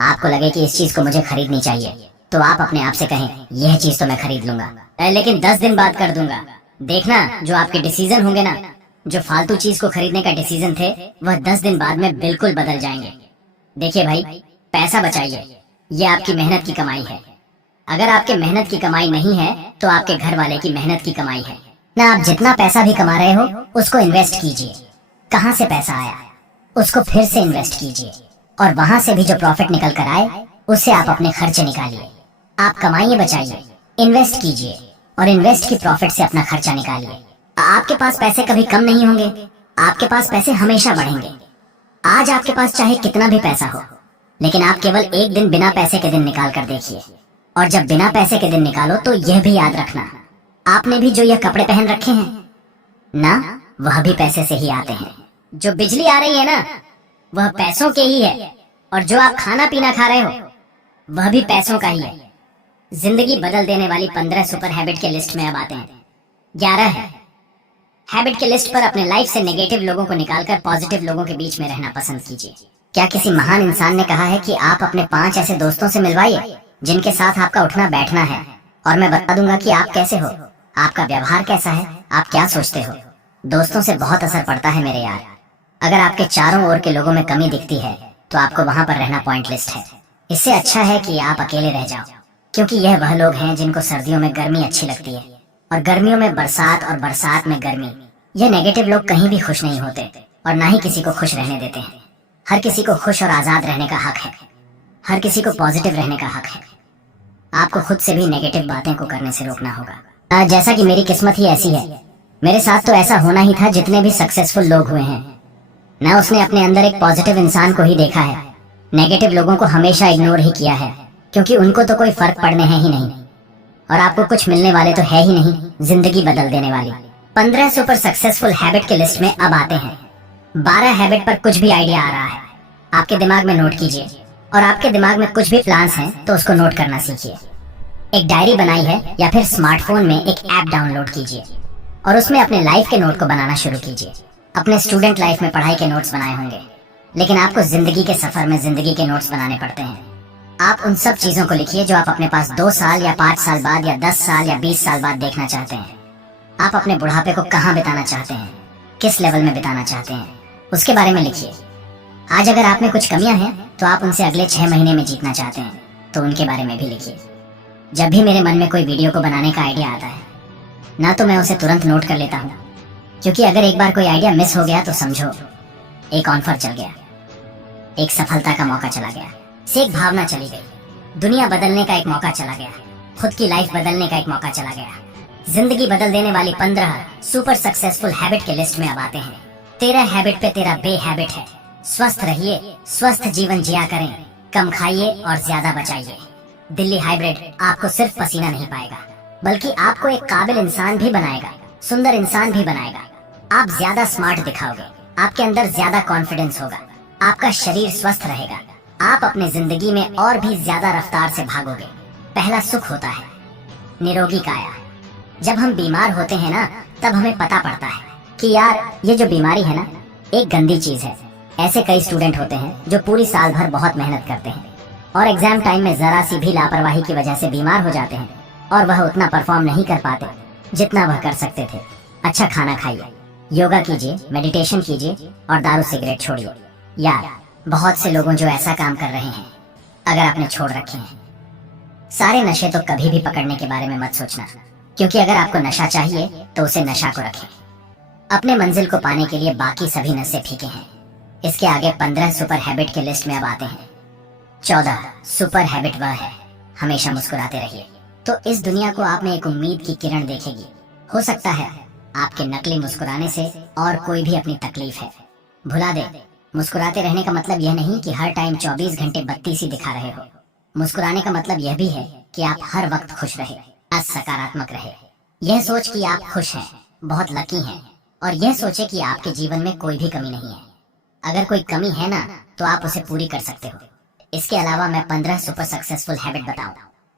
आपको लगे कि इस चीज को मुझे खरीदनी चाहिए तो आप अपने आप से कहें यह चीज तो मैं खरीद लूंगा, लेकिन 10 दिन बाद कर दूंगा। देखना जो आपके डिसीजन होंगे ना, जो फालतू चीज को खरीदने का डिसीजन थे, वह 10 दिन बाद में बिल्कुल बदल जाएंगे। देखिए भाई, पैसा बचाइए, ये आपकी मेहनत की कमाई है। अगर आपके मेहनत की कमाई नहीं है तो आपके घर वाले की मेहनत की कमाई है ना। आप जितना पैसा भी कमा रहे हो उसको इन्वेस्ट कीजिए। कहां से पैसा आया उसको फिर से इन्वेस्ट कीजिए, और वहां से भी जो प्रॉफिट निकल कर आए उससे आप अपने खर्चे निकालिए। आप कमाइए, बचाइए, इन्वेस्ट कीजिए और इन्वेस्ट की प्रॉफिट से अपना खर्चा निकालिए। आपके पास पैसे कभी कम नहीं होंगे, आपके पास पैसे हमेशा बढ़ेंगे। आज आपके पास चाहे कितना भी पैसा हो, लेकिन आप केवल एक दिन बिना पैसे के दिन निकाल कर देखिए, और जब बिना पैसे के दिन निकालो तो यह भी याद रखना, आपने भी जो यह कपड़े पहन रखे हैं ना, वह भी पैसे से ही आते हैं। जो बिजली आ रही है ना वह पैसों के ही है, और जो आप खाना पीना खा रहे हो वह भी पैसों का ही है। जिंदगी बदल देने वाली 15 सुपर हैबिट के लिस्ट में अब आते हैं 11 है। हैबिट के लिस्ट पर अपने लाइफ से नेगेटिव लोगों को निकालकर पॉजिटिव लोगों के बीच में रहना पसंद कीजिए। क्या किसी महान इंसान ने कहा है कि आप अपने 5 ऐसे दोस्तों से मिलवाइए जिनके साथ आपका उठना बैठना है, और मैं बता दूंगा कि आप कैसे हो, आपका व्यवहार कैसा है, आप क्या सोचते हो। दोस्तों से बहुत असर पड़ता है मेरे यार। अगर आपके चारों ओर के लोगों में कमी दिखती है तो आपको वहां पर रहना पॉइंटलेस है। इससे अच्छा है कि आप अकेले रह जाओ, क्योंकि यह वह लोग हैं जिनको सर्दियों में गर्मी अच्छी लगती है और गर्मियों में बरसात और बरसात में गर्मी। यह नेगेटिव लोग कहीं भी खुश नहीं होते और ना ही किसी को खुश रहने देते हैं। हर किसी को खुश और आजाद रहने का हक है, हर किसी को पॉजिटिव रहने का हक है। आपको खुद से भी नेगेटिव बातें को करने से रोकना होगा। जैसा कि मेरी किस्मत ही ऐसी है, मेरे साथ तो ऐसा होना ही था। जितने भी सक्सेसफुल लोग हुए हैं ना, उसने अपने अंदर एक पॉजिटिव इंसान को ही देखा है। नेगेटिव लोगों को हमेशा इग्नोर ही किया है, क्योंकि उनको तो कोई फर्क पड़ने है ही नहीं, और आपको कुछ मिलने वाले तो है ही नहीं जिंदगी बदल देने वाली। 15 सुपर सक्सेसफुल हैबिट के लिस्ट में अब आते हैं 12 हैबिट पर कुछ भी आइडिया आ रहा है, आपके दिमाग में नोट कीजिए। और आपके दिमाग में कुछ भी प्लान्स हैं तो उसको नोट करना सीखिए। एक डायरी बनाई है या फिर स्मार्टफोन में एक ऐप डाउनलोड कीजिए और उसमें अपने लाइफ के नोट को बनाना शुरू कीजिए। अपने स्टूडेंट लाइफ में पढ़ाई के नोट्स बनाए होंगे, लेकिन आपको जिंदगी के सफर में जिंदगी के नोट्स बनाने पड़ते हैं। आप उन सब चीजों को लिखिए जो आप अपने पास 2 साल या 5 साल बाद या 10 साल या 20 साल बाद देखना चाहते हैं। आप अपने बुढ़ापे को कहाँ बिताना चाहते हैं, किस लेवल में बिताना चाहते हैं, उसके बारे में लिखिए। आज अगर आप में कुछ कमियां हैं तो आप उनसे अगले 6 महीने में जीतना चाहते हैं तो उनके बारे में भी लिखिए। जब भी मेरे मन में कोई वीडियो को बनाने का आइडिया आता है ना, तो मैं उसे तुरंत नोट कर लेता हूँ, क्योंकि अगर एक बार कोई आइडिया मिस हो गया तो समझो एक ऑफर चल गया, एक सफलता का मौका चला गया, से एक भावना चली गई, दुनिया बदलने का एक मौका चला गया, खुद की लाइफ बदलने का एक मौका चला गया। जिंदगी बदल देने वाली 15 सुपर सक्सेसफुल हैबिट के लिस्ट में अब आते हैं 13 हैबिट पे तेरा बे हैबिट है। स्वस्थ रहिए, स्वस्थ जीवन जिया करें, कम खाइए और ज्यादा बचाइए। दिल्ली हाइब्रिड आपको सिर्फ पसीना नहीं पाएगा, बल्कि आपको एक काबिल इंसान भी बनाएगा, सुंदर इंसान भी बनाएगा। आप ज्यादा स्मार्ट दिखाओगे, आपके अंदर ज्यादा कॉन्फिडेंस होगा, आपका शरीर स्वस्थ रहेगा, आप अपने जिंदगी में और भी ज्यादा रफ्तार से भागोगे। पहला सुख होता है निरोगी काया। जब हम बीमार होते हैं ना, तब हमें पता पड़ता है कि यार ये जो बीमारी है ना, एक गंदी चीज है। ऐसे कई स्टूडेंट होते हैं जो पूरी साल भर बहुत मेहनत करते हैं और एग्जाम टाइम में जरा सी भी लापरवाही की वजह से बीमार हो जाते हैं और वह उतना परफॉर्म नहीं कर पाते जितना वह कर सकते थे। अच्छा खाना खाइए, योगा कीजिए, मेडिटेशन कीजिए और दारू सिगरेट छोड़िए। यार बहुत से लोगों जो ऐसा काम कर रहे हैं, अगर आपने छोड़ रखे हैं। सारे नशे तो कभी भी पकड़ने के बारे में मत सोचना, क्योंकि अगर आपको नशा चाहिए तो उसे नशा को रखें। अपने मंजिल को पाने के लिए बाकी सभी नशे फीके हैं। इसके आगे 15 सुपर हैबिट के लिस्ट में अब आते हैं 14 सुपर हैबिट वह है हमेशा मुस्कुराते रहिए। तो इस दुनिया को आप में एक उम्मीद की किरण देखेगी। हो सकता है आपके नकली मुस्कुराने से और कोई भी अपनी तकलीफ है भुला दे। मुस्कुराते रहने का मतलब यह नहीं कि हर टाइम 24 घंटे बत्ती सी दिखा रहे हो। मुस्कुराने का मतलब यह भी है कि आप हर वक्त खुश रहे, सकारात्मक रहे। यह सोच कि आप खुश हैं, बहुत लकी हैं, और यह सोचे कि आपके जीवन में कोई भी कमी नहीं है। अगर कोई कमी है ना, तो आप उसे पूरी कर सकते हो। इसके अलावा मैं 15 सुपर सक्सेसफुल हैबिट बताऊं,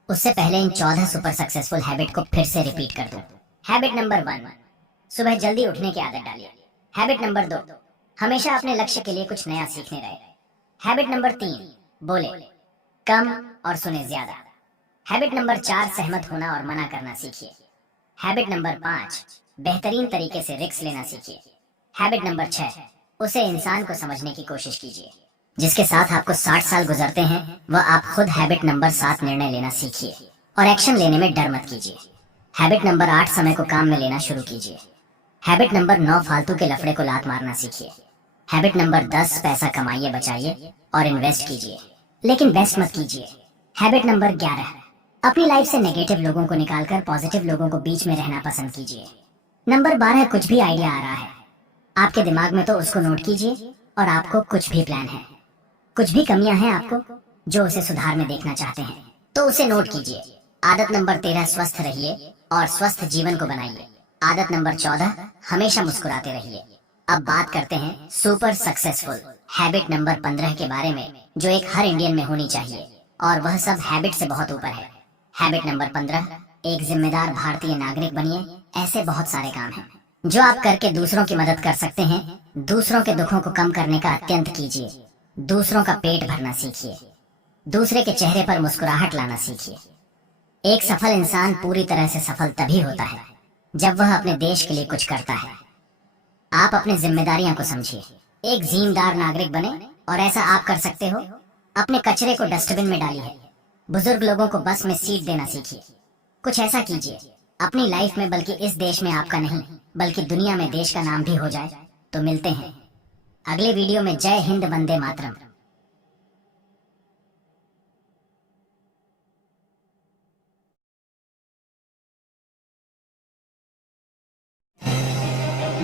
उससे पहले इन 14 सुपर सक्सेसफुल हैबिट को फिर से रिपीट कर दूं। हैबिट नंबर 1, सुबह जल्दी उठने की आदत डालिए। हैबिट नंबर 2, हमेशा अपने लक्ष्य के लिए कुछ नया सीखने रहे। हैबिट नंबर 3, बोले कम और सुने ज्यादा। हैबिट नंबर 4, सहमत होना और मना करना सीखिए। हैबिट नंबर 5, बेहतरीन तरीके से रिस्क लेना सीखिए। हैबिट नंबर 6, उसे इंसान को समझने की कोशिश कीजिए जिसके साथ आपको 60 साल गुजरते हैं। वह आप खुद हैबिट नंबर 7, निर्णय लेना सीखिए और एक्शन लेने में डर मत कीजिए। हैबिट नंबर 8, समय को काम में लेना शुरू कीजिए। हैबिट नंबर 9, फालतू के लफड़े को लात मारना सीखिए। हैबिट नंबर 10, पैसा कमाइए, बचाइए और इन्वेस्ट कीजिए, लेकिन वेस्ट मत कीजिए। हैबिट नंबर 11, अपनी लाइफ से नेगेटिव लोगों को निकालकर पॉजिटिव लोगों को बीच में रहना पसंद कीजिए। नंबर 12, कुछ भी आइडिया आ रहा है आपके दिमाग में तो उसको नोट कीजिए और आपको कुछ भी प्लान है, कुछ भी कमियां हैं आपको जो उसे सुधार में देखना चाहते हैं तो उसे नोट कीजिए। आदत नंबर 13, स्वस्थ रहिए और स्वस्थ जीवन को बनाइए। आदत नंबर 14, हमेशा मुस्कुराते रहिए। अब बात करते हैं सुपर सक्सेसफुल हैबिट नंबर 15 के बारे में, जो एक हर इंडियन में होनी चाहिए, और वह सब हैबिट से बहुत ऊपर है। हैबिट नंबर 15, एक जिम्मेदार भारतीय नागरिक बनिए। ऐसे बहुत सारे काम हैं जो आप करके दूसरों की मदद कर सकते हैं। दूसरों के दुखों को कम करने का अत्यंत कीजिए। दूसरों का पेट भरना सीखिए। दूसरे के चेहरे पर मुस्कुराहट लाना सीखिए। एक सफल इंसान पूरी तरह से सफल तभी होता है जब वह अपने देश के लिए कुछ करता है। आप अपनी जिम्मेदारियां को समझिए, एक जिम्मेदार नागरिक बने, और ऐसा आप कर सकते हो। अपने कचरे को डस्टबिन में डालिए। बुजुर्ग लोगों को बस में सीट देना सीखिए। कुछ ऐसा कीजिए अपनी लाइफ में, बल्कि इस देश में आपका नहीं बल्कि दुनिया में देश का नाम भी हो जाए। तो मिलते हैं अगले वीडियो में। जय हिंद, वंदे मातरम।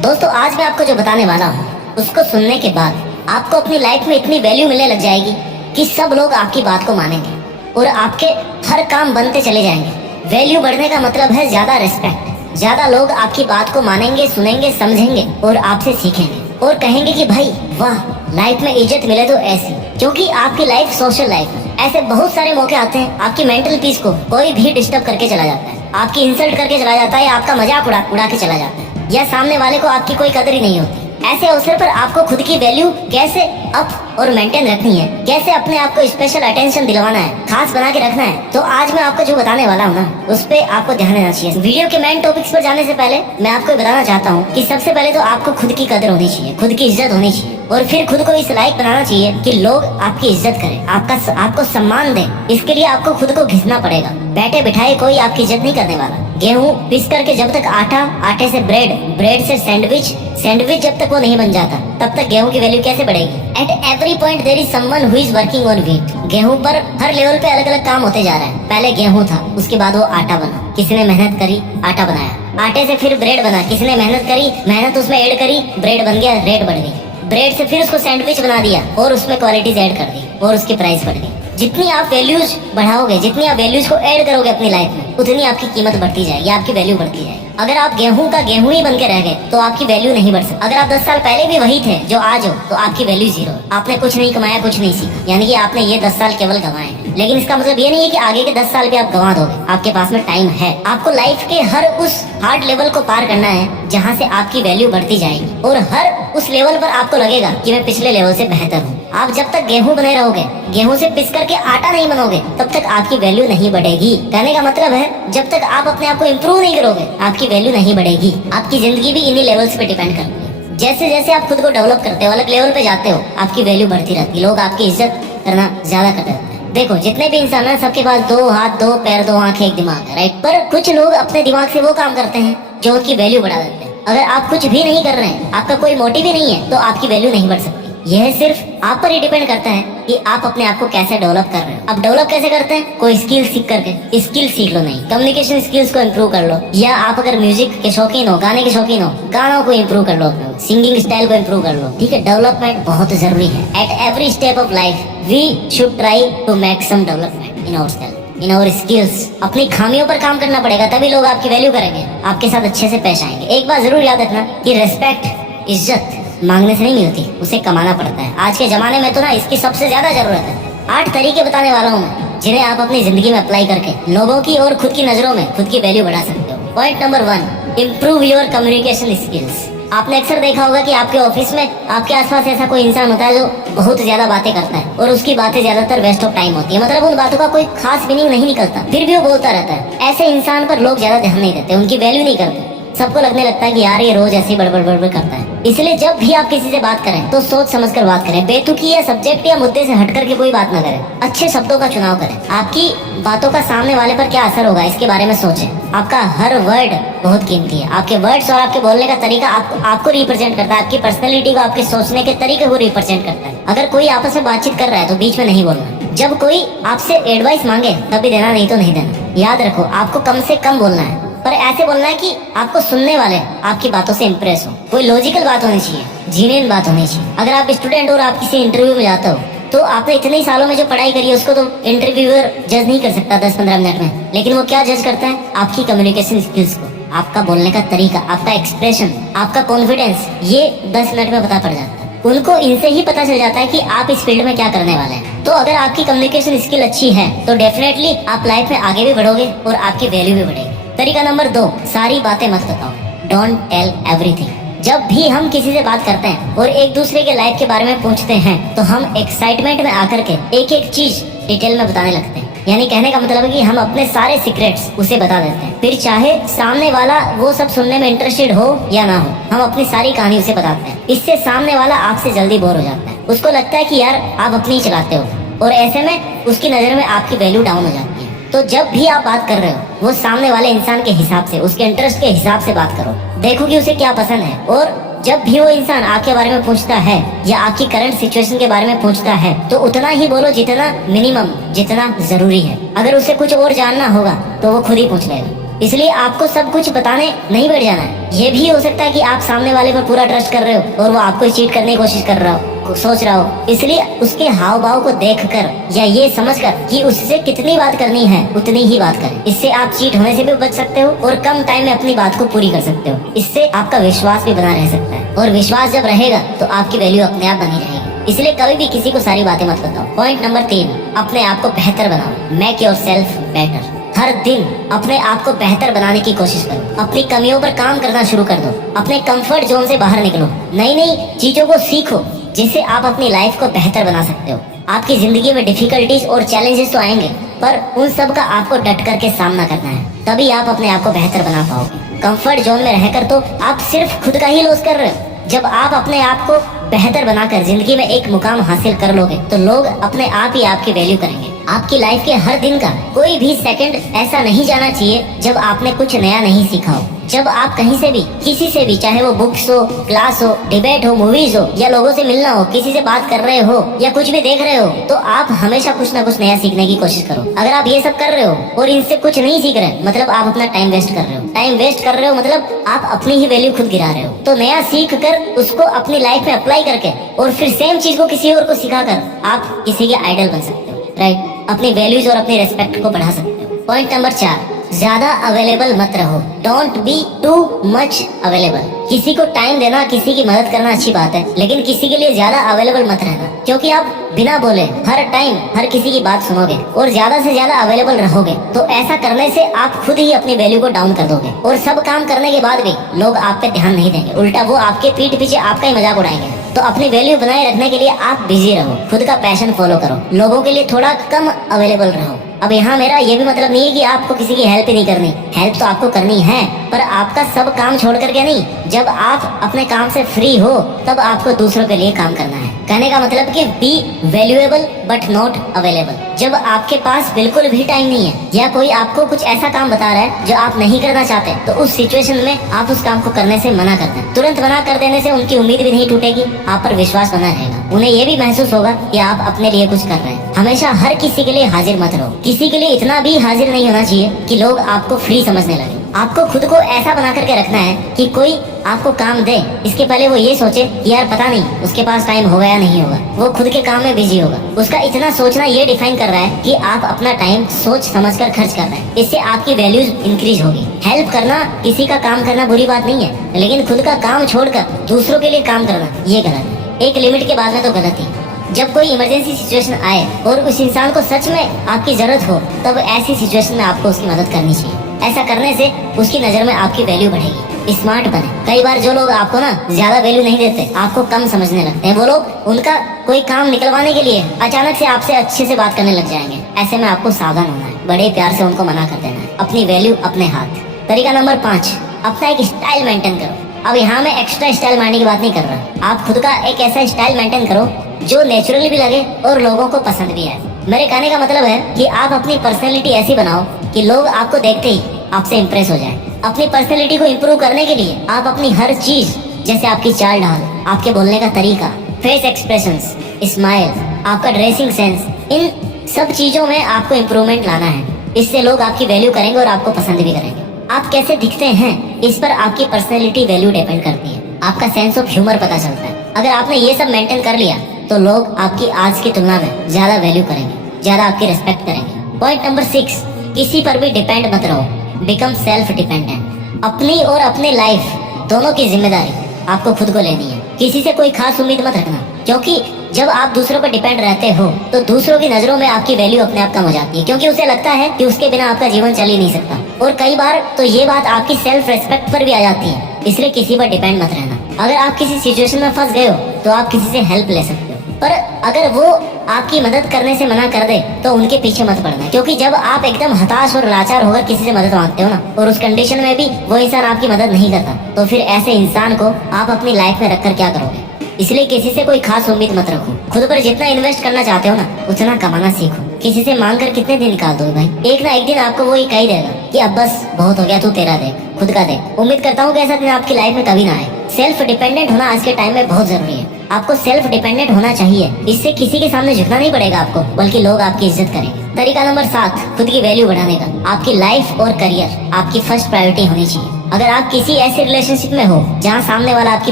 दोस्तों आज मैं आपको जो बताने वाला हूँ उसको सुनने के बाद आपको अपनी लाइफ में इतनी वैल्यू मिलने लग जाएगी कि सब लोग आपकी बात को मानेंगे और आपके हर काम बनते चले जाएंगे। वैल्यू बढ़ने का मतलब है ज्यादा रिस्पेक्ट। ज्यादा लोग आपकी बात को मानेंगे, सुनेंगे, समझेंगे और आपसे सीखेंगे और कहेंगे कि भाई वाह, लाइफ में इज्जत मिले तो ऐसी। क्योंकि आपकी लाइफ सोशल लाइफ है। ऐसे बहुत सारे मौके आते हैं आपकी मेंटल पीस को कोई भी डिस्टर्ब करके चला जाता है, आपकी इंसल्ट करके चला जाता है, या आपका मजाक उड़ा के चला जाता है, या सामने वाले को आपकी कोई कदर ही नहीं होती। ऐसे अवसर पर आपको खुद की वैल्यू कैसे अप और मेंटेन रखनी है, कैसे अपने आप को स्पेशल अटेंशन दिलवाना है, खास बना के रखना है, तो आज मैं आपको जो बताने वाला हूँ ना उस पे आपको ध्यान देना चाहिए। वीडियो के मेन टॉपिक्स पर जाने से पहले मैं आपको बताना चाहता हूँ कि सबसे पहले तो आपको खुद की कदर होनी चाहिए, खुद की इज्जत होनी चाहिए और फिर खुद को इस लायक बनाना चाहिए कि लोग आपकी इज्जत करें, आपको सम्मान दें। इसके लिए आपको खुद को घिसना पड़ेगा। बैठे बिठाए कोई आपकी इज्जत नहीं करने वाला। गेहूं पिस करके जब तक आटा, आटे से ब्रेड, ब्रेड से सैंडविच, सैंडविच जब तक वो नहीं बन जाता तब तक गेहूं की वैल्यू कैसे बढ़ेगी। At every point there is someone who is working on wheat. गेहूं पर हर लेवल पे अलग अलग काम होते जा रहे हैं। पहले गेहूं था, उसके बाद वो आटा बना, किसी ने मेहनत करी, आटा बनाया। आटे से फिर ब्रेड बना, किसी ने मेहनत करी, मेहनत उसमें ऐड करी, ब्रेड बन गया, रेट बढ़ गई। ब्रेड से फिर उसको सैंडविच बना दिया और उसमें क्वालिटीज ऐड कर दी और उसकी प्राइस बढ़ गई। जितनी आप वैल्यूज बढ़ाओगे, जितनी आप वैल्यूज को ऐड करोगे अपनी लाइफ में, उतनी आपकी कीमत बढ़ती जाएगी, आपकी वैल्यू बढ़ती जाएगी। अगर आप गेहूं का गेहूं ही बन के रह गए तो आपकी वैल्यू नहीं बढ़ सकती। अगर आप 10 साल पहले भी वही थे जो आज हो तो आपकी वैल्यू जीरो। आपने कुछ नहीं कमाया, कुछ नहीं सीखा, यानी कि आपने ये 10 साल केवल गंवाए हैं। लेकिन इसका मतलब ये नहीं है कि आगे के 10 साल भी आप गंवा दोगे। आपके पास में टाइम है। आपको लाइफ के हर उस हार्ड लेवल को पार करना है जहाँ से आपकी वैल्यू बढ़ती जाएगी और हर उस लेवल पर आपको लगेगा कि मैं पिछले लेवल से बेहतर हूँ। आप जब तक गेहूं बने रहोगे, गेहूं से पिस करके आटा नहीं बनोगे, तब तक आपकी वैल्यू नहीं बढ़ेगी। कहने का मतलब है जब तक आप अपने आप को इम्प्रूव नहीं करोगे, आपकी वैल्यू नहीं बढ़ेगी। आपकी जिंदगी भी इन्हीं लेवल्स पे डिपेंड करती है। जैसे जैसे आप खुद को डेवलप करते हो, अलग लेवल पे जाते हो, आपकी वैल्यू बढ़ती रहती है। लोग आपकी इज्जत करना ज्यादा करते हैं। देखो जितने भी इंसान हैं सबके पास 2 हाथ, 2 पैर, 2 आंखें, एक दिमाग है, राइट। पर कुछ लोग अपने दिमाग से वो काम करते हैं जो उनकी वैल्यू बढ़ा देते हैं। अगर आप कुछ भी नहीं कर रहे हैं, आपका कोई मोटिव ही नहीं है, तो आपकी वैल्यू नहीं बढ़ सकती। यह सिर्फ आप पर ही डिपेंड करता है कि आप अपने आप को कैसे डेवलप कर रहे हो। अब डेवलप कैसे करते हैं? कोई स्किल सीख करके। स्किल सीख लो, नहीं कम्युनिकेशन स्किल्स को इम्प्रूव कर लो, या आप अगर म्यूजिक के शौकीन हो, गाने के शौकीन हो, गानों को इम्प्रूव कर लो, सिंगिंग स्टाइल को इम्प्रूव कर लो। ठीक है, डेवलपमेंट बहुत जरूरी है। At every step of life we should try to make some development in ourself, in our skills. अपनी खामियों पर काम करना पड़ेगा, तभी लोग आपकी वैल्यू करेंगे, आपके साथ अच्छे से पेश आएंगे। एक बात जरूर याद रखना कि रेस्पेक्ट, इज्जत मांगने से नहीं मिलती, उसे कमाना पड़ता है। आज के जमाने में तो ना इसकी सबसे ज्यादा जरूरत है। 8 तरीके बताने वाला हूँ मैं, जिन्हें आप अपनी जिंदगी में अप्लाई करके लोगों की और खुद की नजरों में खुद की वैल्यू बढ़ा सकते हो। Point number 1, improve your communication skills. आपने अक्सर देखा होगा कि आपके ऑफिस में आपके आसपास ऐसा कोई इंसान होता है जो बहुत ज्यादा बातें करता है और उसकी बातें ज्यादातर वेस्ट ऑफ टाइम होती है। मतलब उन बातों का कोई खास मीनिंग नहीं निकलता, फिर भी वो बोलता रहता है। ऐसे इंसान पर लोग ज्यादा ध्यान नहीं देते, उनकी वैल्यू नहीं करते। सबको लगने लगता है कि यार ये रोज ऐसे ही बड़बड़ करता है। इसलिए जब भी आप किसी से बात करें तो सोच समझ कर बात करें। बेतुकी या सब्जेक्ट या मुद्दे से हट करके कोई बात ना करें। अच्छे शब्दों का चुनाव करें। आपकी बातों का सामने वाले पर क्या असर होगा इसके बारे में सोचें। आपका हर वर्ड बहुत कीमती है। आपके वर्ड्स और आपके बोलने का तरीका आपको रिप्रेजेंट करता है, आपकी पर्सनैलिटी को, आपके सोचने के तरीके को रिप्रेजेंट करता है। अगर कोई आपस में बातचीत कर रहा है तो बीच में नहीं बोलना। जब कोई आपसे एडवाइस मांगे तभी देना, नहीं तो नहीं देना। याद रखो, आपको कम से कम बोलना है, पर ऐसे बोलना है कि आपको सुनने वाले आपकी बातों से इम्प्रेस हो। कोई लॉजिकल बात होनी चाहिए, जीनियन बात होनी चाहिए। अगर आप स्टूडेंट और आप किसी इंटरव्यू में जाते हो तो आपने इतने ही सालों में जो पढ़ाई करी है उसको तो इंटरव्यूअर जज नहीं कर सकता 10-15 मिनट में, लेकिन वो क्या जज करता है? आपकी कम्युनिकेशन स्किल्स को, आपका बोलने का तरीका, आपका एक्सप्रेशन, आपका कॉन्फिडेंस। ये 10 मिनट में पता पड़ जाता है। उनको इनसे ही पता चल जाता है कि आप इस फील्ड में क्या करने वाले हैं। तो अगर आपकी कम्युनिकेशन स्किल अच्छी है तो डेफिनेटली आप लाइफ में आगे भी बढ़ोगे और आपकी वैल्यू भी बढ़ेगी। तरीका नंबर 2, सारी बातें मत बताओ। Don't tell everything. जब भी हम किसी से बात करते हैं और एक दूसरे के लाइफ के बारे में पूछते हैं तो हम एक्साइटमेंट में आकर के एक एक चीज डिटेल में बताने लगते हैं। यानी कहने का मतलब है कि हम अपने सारे सीक्रेट्स उसे बता देते हैं, फिर चाहे सामने वाला वो सब सुनने में इंटरेस्टेड हो या ना हो, हम अपनी सारी कहानी उसे बताते हैं। इससे सामने वाला आपसे जल्दी बोर हो जाता है। उसको लगता है कि यार आप अपनी ही चलाते हो और ऐसे में उसकी नजर में आपकी वैल्यू डाउन हो जाती है। तो जब भी आप बात कर रहे हो वो सामने वाले इंसान के हिसाब से, उसके इंटरेस्ट के हिसाब से बात करो। देखो कि उसे क्या पसंद है। और जब भी वो इंसान आपके बारे में पूछता है या आपकी करंट सिचुएशन के बारे में पूछता है तो उतना ही बोलो जितना मिनिमम, जितना जरूरी है। अगर उसे कुछ और जानना होगा तो वो खुद ही पूछ लेगा। इसलिए आपको सब कुछ बताने नहीं बैठ जाना है। ये भी हो सकता है कि आप सामने वाले पर पूरा ट्रस्ट कर रहे हो और वो आपको चीट करने की कोशिश कर रहा हो, सोच रहा हो। इसलिए उसके हाव भाव को देखकर या ये समझकर कि उससे कितनी बात करनी है उतनी ही बात करें। इससे आप चीट होने से भी बच सकते हो और कम टाइम में अपनी बात को पूरी कर सकते हो। इससे आपका विश्वास भी बना रह सकता है और विश्वास जब रहेगा तो आपकी वैल्यू अपने आप बनी रहेगी। इसलिए कभी भी किसी को सारी बातें मत बताओ। पॉइंट नंबर 3, अपने आप को बेहतर बनाओ। Make yourself better. हर दिन अपने आप को बेहतर बनाने की कोशिश करो। अपनी कमियों पर काम करना शुरू कर दो। अपने कंफर्ट जोन से बाहर निकलो। नई नई चीजों को सीखो जिससे आप अपनी लाइफ को बेहतर बना सकते हो। आपकी जिंदगी में डिफिकल्टीज और चैलेंजेस तो आएंगे, पर उन सब का आपको डट करके सामना करना है, तभी आप अपने आप को बेहतर बना पाओगे। कंफर्ट जोन में रहकर तो आप सिर्फ खुद का ही लॉस कर रहे हो। जब आप अपने आप को बेहतर बनाकर जिंदगी में एक मुकाम हासिल कर लोगे तो लोग अपने आप ही आपकी वैल्यू करेंगे। आपकी लाइफ के हर दिन का कोई भी सेकंड ऐसा नहीं जाना चाहिए जब आपने कुछ नया नहीं सीखा हो। जब आप कहीं से भी किसी से भी, चाहे वो बुक्स हो, क्लास हो, डिबेट हो, मूवीज हो, या लोगों से मिलना हो, किसी से बात कर रहे हो या कुछ भी देख रहे हो, तो आप हमेशा कुछ ना कुछ नया सीखने की कोशिश करो। अगर आप ये सब कर रहे हो और इनसे कुछ नहीं सीख रहे, मतलब आप अपना टाइम वेस्ट कर रहे हो। टाइम वेस्ट कर रहे हो मतलब आप अपनी ही वैल्यू खुद गिरा रहे हो। तो नया सीख कर उसको अपनी लाइफ में अप्लाई करके और फिर सेम चीज को किसी और को सिखाकर आप किसी के आइडल बन सकते हो। राइट, अपनी वैल्यूज और अपनी रेस्पेक्ट को बढ़ा सकते हो। पॉइंट नंबर 4, ज्यादा अवेलेबल मत रहो। Don't be too much available. किसी को टाइम देना, किसी की मदद करना अच्छी बात है, लेकिन किसी के लिए ज्यादा अवेलेबल मत रहना, क्योंकि आप बिना बोले हर टाइम हर किसी की बात सुनोगे और ज्यादा से ज्यादा अवेलेबल रहोगे तो ऐसा करने से आप खुद ही अपनी वैल्यू को डाउन कर दोगे और सब काम करने के बाद भी लोग आप पे ध्यान नहीं देंगे। उल्टा वो आपके पीठ पीछे आपका ही मजाक उड़ाएंगे। तो अपनी वैल्यू बनाए रखने के लिए आप बिजी रहो, खुद का पैशन फॉलो करो, लोगों के लिए थोड़ा कम अवेलेबल रहो। अब यहाँ मेरा ये भी मतलब नहीं है कि आपको किसी की हेल्प ही नहीं करनी। हेल्प तो आपको करनी है, पर आपका सब काम छोड़ करके नहीं। जब आप अपने काम से फ्री हो तब आपको दूसरों के लिए काम करना है। कहने का मतलब कि B valuable but not available. जब आपके पास बिल्कुल भी टाइम नहीं है या कोई आपको कुछ ऐसा काम बता रहा है जो आप नहीं करना चाहते, तो उस सिचुएशन में आप उस काम को करने से मना कर दें। तुरंत मना कर देने से उनकी उम्मीद भी नहीं टूटेगी, आप पर विश्वास बना रहेगा। उन्हें ये भी महसूस होगा कि आप अपने लिए कुछ कर रहे हैं। हमेशा हर किसी के लिए हाजिर मत रहो। किसी के लिए इतना भी हाजिर नहीं होना चाहिए कि लोग आपको फ्री समझने लगे। आपको खुद को ऐसा बना करके रखना है कि कोई आपको काम दे, इसके पहले वो ये सोचे कि यार पता नहीं उसके पास टाइम होगा या नहीं होगा, वो खुद के काम में बिजी होगा। उसका इतना सोचना ये डिफाइन कर रहा है कि आप अपना टाइम सोच समझकर खर्च कर रहे हैं। इससे आपकी वैल्यूज इंक्रीज होगी। हेल्प करना, किसी का काम करना बुरी बात नहीं है, लेकिन खुद का काम छोड़कर दूसरों के लिए काम करना ये गलत है। एक लिमिट के बाद में तो गलत ही। जब कोई इमरजेंसी सिचुएशन आए और उस इंसान को सच में आपकी जरूरत हो, तब ऐसी सिचुएशन में आपको उसकी मदद करनी चाहिए। ऐसा करने से उसकी नजर में आपकी वैल्यू बढ़ेगी। स्मार्ट बने। कई बार जो लोग आपको ना ज्यादा वैल्यू नहीं देते, आपको कम समझने लगते हैं, वो लोग उनका कोई काम निकलवाने के लिए अचानक से आपसे अच्छे से बात करने लग जाएंगे। ऐसे में आपको सावधान होना है, बड़े प्यार से उनको मना कर देना है। अपनी वैल्यू अपने हाथ। तरीका नंबर 5, अपना एक स्टाइल मेंटेन करो। अब यहाँ मैं एक्स्ट्रा स्टाइल मारने की बात नहीं कर रहा। आप खुद का एक ऐसा स्टाइल मेंटेन करो जो नेचुरली भी लगे और लोगों को पसंद भी आए। मेरे कहने का मतलब है कि आप अपनी पर्सनैलिटी ऐसी बनाओ कि लोग आपको देखते ही आपसे इम्प्रेस हो जाएं। अपनी पर्सनैलिटी को इम्प्रूव करने के लिए आप अपनी हर चीज, जैसे आपकी चाल ढाल, आपके बोलने का तरीका, फेस एक्सप्रेशंस, स्माइल, आपका ड्रेसिंग सेंस, इन सब चीजों में आपको इम्प्रूवमेंट लाना है। इससे लोग आपकी वैल्यू करेंगे और आपको पसंद भी करेंगे। आप कैसे दिखते हैं इस पर आपकी पर्सनैलिटी वैल्यू डिपेंड करती है। आपका सेंस ऑफ ह्यूमर पता चलता है। अगर आपने ये सब मेंटेन कर लिया तो लोग आपकी आज की तुलना में ज्यादा वैल्यू करेंगे, ज्यादा आपकी रिस्पेक्ट करेंगे। पॉइंट नंबर 6, किसी पर भी डिपेंड मत रहो। Become self dependent. अपनी और अपने लाइफ दोनों की जिम्मेदारी आपको खुद को लेनी है। किसी से कोई खास उम्मीद मत रखना, क्योंकि जब आप दूसरों पर डिपेंड रहते हो तो दूसरों की नजरों में आपकी वैल्यू अपने आप कम हो जाती है, क्योंकि उसे लगता है कि उसके बिना आपका जीवन चल ही नहीं सकता। और कई बार तो ये बात आपकी सेल्फ रेस्पेक्ट पर भी आ जाती है। इसलिए किसी पर डिपेंड मत रहना। अगर आप किसी सिचुएशन में फंस गए हो तो आप किसी से हेल्प ले सकते हो, पर अगर वो आपकी मदद करने से मना कर दे तो उनके पीछे मत पड़ना, क्योंकि जब आप एकदम हताश और लाचार होकर किसी से मदद मांगते हो ना, और उस कंडीशन में भी वो इंसान आपकी मदद नहीं करता, तो फिर ऐसे इंसान को आप अपनी लाइफ में रखकर क्या करोगे। इसलिए किसी से कोई खास उम्मीद मत रखो। खुद पर जितना इन्वेस्ट करना चाहते हो ना, उतना कमाना सीखो। किसी से मांग कर कितने दिन निकाल दोगे भाई। एक ना एक दिन आपको वो ही कह ही देगा कि अब बस बहुत हो गया, तू तेरा देख, खुद का देख। उम्मीद करता हूँ कि ऐसा दिन आपकी लाइफ में कभी ना आए। सेल्फ डिपेंडेंट होना आज के टाइम में बहुत जरूरी है। आपको सेल्फ डिपेंडेंट होना चाहिए। इससे किसी के सामने झुकना नहीं पड़ेगा आपको, बल्कि लोग आपकी इज्जत करेंगे। तरीका नंबर 7, खुद की वैल्यू बढ़ाने का। आपकी लाइफ और करियर आपकी फर्स्ट प्रायोरिटी होनी चाहिए। अगर आप किसी ऐसे रिलेशनशिप में हो जहाँ सामने वाला आपकी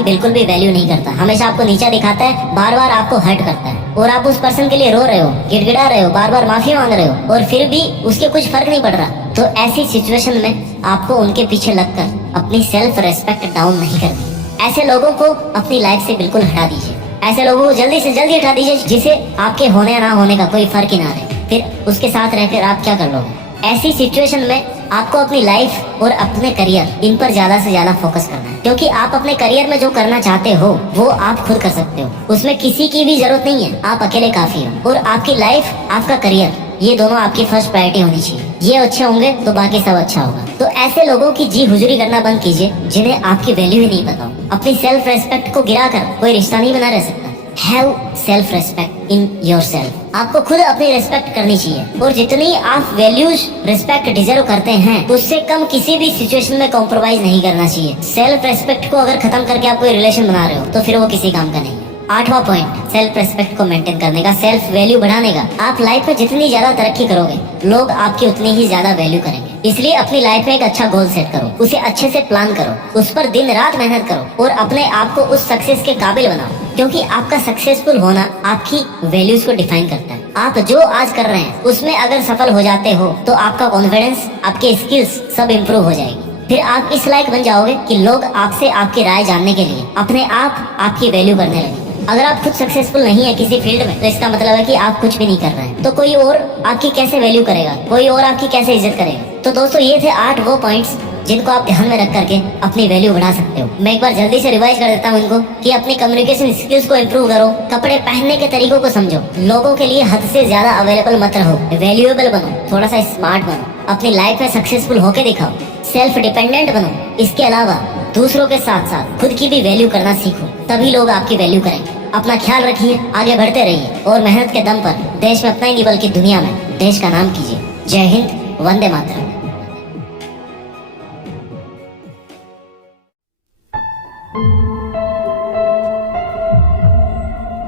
बिल्कुल भी वैल्यू नहीं करता, हमेशा आपको नीचा दिखाता है, बार बार आपको हर्ट करता है, और आप उस पर्सन के लिए रो रहे हो, गिड़गिड़ा रहे हो, बार बार माफी मांग रहे हो, और फिर भी उसके कुछ फर्क नहीं पड़ रहा, तो ऐसी सिचुएशन में आपको उनके पीछे लगकर अपनी सेल्फ रेस्पेक्ट डाउन नहीं करनी। ऐसे लोगों को अपनी लाइफ से बिल्कुल हटा दीजिए। ऐसे लोगों को जल्दी से जल्दी हटा दीजिए जिसे आपके होने या ना होने का कोई फर्क ही ना रहे। फिर उसके साथ रहकर आप क्या कर लोगे? ऐसी सिचुएशन में आपको अपनी लाइफ और अपने करियर इन पर ज्यादा से ज्यादा फोकस करना है, क्योंकि आप अपने करियर में जो करना चाहते हो वो आप खुद कर सकते हो, उसमें किसी की भी जरूरत नहीं है, आप अकेले काफी हो। और आपकी लाइफ, आपका करियर, ये दोनों आपकी फर्स्ट प्रायोरिटी होनी चाहिए। ये अच्छे होंगे तो बाकी सब अच्छा होगा। तो ऐसे लोगों की जी हुजूरी करना बंद कीजिए जिन्हें आपकी वैल्यू ही नहीं पता हो। अपनी सेल्फ रेस्पेक्ट को गिराकर कोई रिश्ता नहीं बना रह सकता। Have self respect in your self. आपको खुद अपनी रेस्पेक्ट करनी चाहिए, और जितनी आप वैल्यूज रिस्पेक्ट डिजर्व करते हैं उससे कम किसी भी सिचुएशन में कॉम्प्रोमाइज नहीं करना चाहिए। सेल्फ रेस्पेक्ट को अगर खत्म करके आप कोई रिलेशन बना रहे हो तो फिर वो किसी काम का नहीं है। 8वां पॉइंट, सेल्फ रेस्पेक्ट को मेंटेन करने का, सेल्फ वैल्यू बढ़ाने का। आप लाइफ में जितनी ज्यादा तरक्की करोगे, लोग आपकी उतनी ही ज्यादा वैल्यू करेंगे। इसलिए अपनी लाइफ में एक अच्छा गोल सेट करो, उसे अच्छे से प्लान करो, उस पर दिन रात मेहनत करो, और अपने आप को उस सक्सेस के काबिल बनाओ, क्योंकि आपका सक्सेसफुल होना आपकी वैल्यूज को डिफाइन करता है। आप जो आज कर रहे हैं उसमें अगर सफल हो जाते हो तो आपका कॉन्फिडेंस, आपके स्किल्स सब इम्प्रूव हो जाएगी। फिर आप इस लायक बन जाओगे कि लोग आपसे आपकी राय जानने के लिए अपने आप आपकी वैल्यू करने लगे। अगर आप खुद सक्सेसफुल नहीं है किसी फील्ड में, तो इसका मतलब है कि आप कुछ भी नहीं कर रहे हैं, तो कोई और आपकी कैसे वैल्यू करेगा, कोई और आपकी कैसे इज्जत करेगा। तो दोस्तों, ये थे 8 वो पॉइंट्स जिनको आप ध्यान में रख करके अपनी वैल्यू बढ़ा सकते हो। मैं एक बार जल्दी से रिवाइज कर देता हूँ इनको, कि अपनी कम्युनिकेशन स्किल्स को इम्प्रूव करो, कपड़े पहनने के तरीकों को समझो, लोगों के लिए हद से ज्यादा अवेलेबल मत रहो, वैल्यूएबल बनो, थोड़ा सा स्मार्ट बनो, अपनी लाइफ में सक्सेसफुल होके दिखाओ, सेल्फ डिपेंडेंट बनो। इसके अलावा दूसरों के साथ साथ खुद की भी वैल्यू करना सीखो, तभी लोग आपकी वैल्यू करेंगे। अपना ख्याल रखिए, आगे बढ़ते रहिए, और मेहनत के दम पर देश में अपना ही नहीं बल्कि दुनिया में देश का नाम कीजिए। जय हिंद, वंदे मातरम।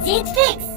जीत फिक्स।